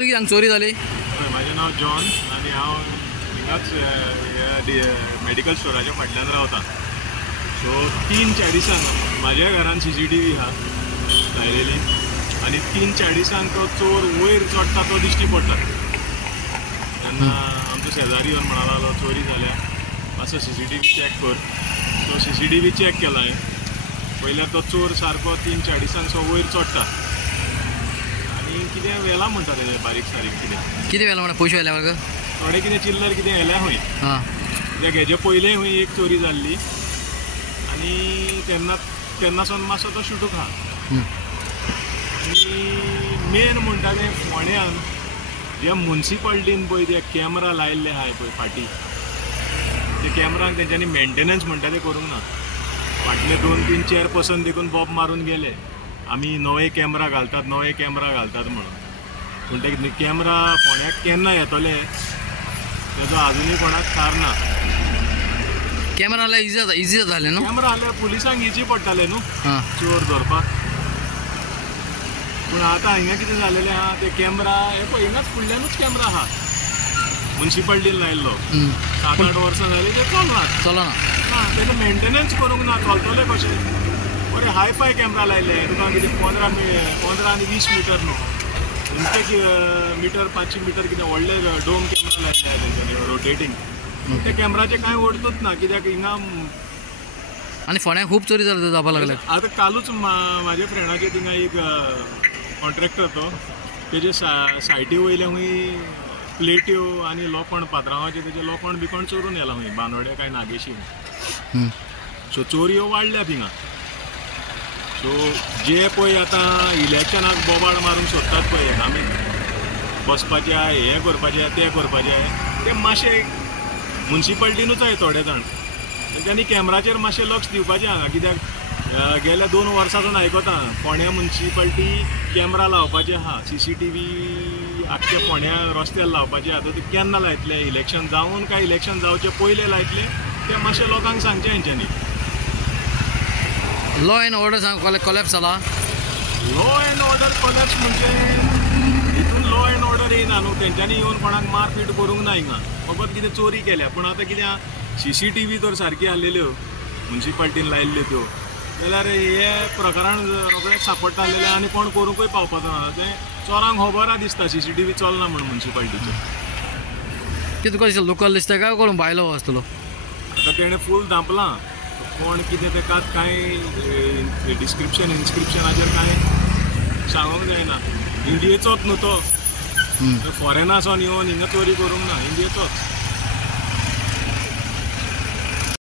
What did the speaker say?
चोरी जाली. माझे नाव जॉन आणि हांव हिंगाच मेडिकल स्टोराच्या फाटल्यान रावता. सो 3:40 म्हाज्या घरान CCTV आहा लायलेली आनी 3:40 तो चोर वयर चडटा तो दिश्टी पडटा. तेन्ना आमचो शेजारी येवन म्हणा लागलो चोरी जाल्या मातसो CCTV चॅक कर. तो CCTV चॅक केलो हांवें. पयल्यार तो चोर सारको 3:40 वयर चडटा आनी कितें वेला म्हणटा तेजें बारीक सारीक कितें वेला म्हणा पयशे व्हेल्या वर्ग थोडे कितें चिल्लर कितें व्हेल्या खंय. कित्याक हेजे पयलें खंय एक चोरी जाल्ली आनी तेन्नासून मातसो तो शुटूक आहा. आनी मेन म्हणटा तें फोंड्यान जे मुन्सिपाल्टीन पळय ते कॅमेरा लायिल्ले आहाय पळय फाटीं ते कॅमेराक तेंच्यांनी मेंटेनन्स म्हणटा ते करूंक ना. फाटले 2-3 चेअरपर्सन देखून बॉब मारून गेले आमी नवे कॅमेरा घालतात म्हणून. पूण ते कॅमेरा फोंड्याक केन्ना येतले तेजो आजुनूय कोणाक थार ना. कॅमेरा इजी जालें न्हू. कॅमेरा जाल्यार पुलिसांक इजी पडटालें न्हू चोर धरपाक. पूण आतां हिंगा कितें जालेलें आहा ते कॅमेरा हे पळय हिंगाच फुडल्यानूच कॅमेरा आहा मुन्सिपाल्टीन लायिल्लो. 7-8 वर्सां जालीं ते चलना. तेजो मेंटेनन्स करूंक ना. चलतले कशें बरे हायफाय कॅमेरा लायले तुका कितें 15 आनी 20 मीटर न्हू 500 मीटर 500 मीटर कितें व्हडले डोम कॅमेरा लायले आहा तेंच्यांनी रोटेटींग. ते कॅमेराचे कांय ओडतूच ना कित्याक हिंगा आनी फोंड्याक खूब चोरी जावपाक लागल्या. आतां कालूच म्हाज्या फ्रेंडाचे थिंगा एक कॉन्ट्रॅक्टर तो तेजे सायटी वयले खंय प्लेट्यो आनी लोखंड पात्रांवाचे तेजे लोखंड बिखंड चोरून येला खंय बांदोड्या काय नागेशी. सो चोरयो वाडल्यात हिंगा. सो जे पळय आतां इलेक्शनाक बोबाड मारूंक सोदतात पळय आमी बसपाचें आय हें करपाचें तें करपाचें ते मातशें मुन्सिपाल्टीनूच आय थोडे जाण. तेंच्यांनी कॅमेराचेर मातशें लक्ष दिवपाचें हांगा कित्याक गेल्या 2 वर्सांसून आयकता फोंड्या मुन्सिपाल्टी कॅमेरा लावपाचे आहा CCTV आख्ख्या फोंड्या रस्त्यार लावपाचे आहा. ते केन्ना लायतले इलेक्शन जावन काय इलेक्शन जावचे पयले लायतले ते मातशें लोकांक सांगचें हेंच्यांनी. लॉ एंड ऑर्डर कॉलॅप्स जाला. लॉ एंड ऑर्डर कॉलॅप्स म्हणजे हितून लॉ एंड ऑर्डर येयना न्हू. तेंच्यांनी येवन कोणाक मारपीट करूंक ना हिंगा फकत कितें चोरी केल्या. पूण आतां कितें CCTV तर सारकी आसलेल्यो मुन्सिपाल्टीन लायिल्ल्यो त्यो जाल्यार हे प्रकरण रोखडेंच सापडटा आसलेलें आनी कोण करूंकूय पावपाचो ना. तें चोरांक खबर आहा दिसता CCTV चलना म्हणून मुन्सिपाल्टीचो. कितें तुका दिसता लोकल दिसता काय कोण भायलो आसतलो. आतां तेणें फूल धांपलां कोण कितें तेका कांय इन्स्क्रिप्शनाचेर कांय सांगूंक जायना. इंडियेचोच न्हू तो फॉरेनासून येवन हिंगा चोरी करूंक ना इंडियेचोच.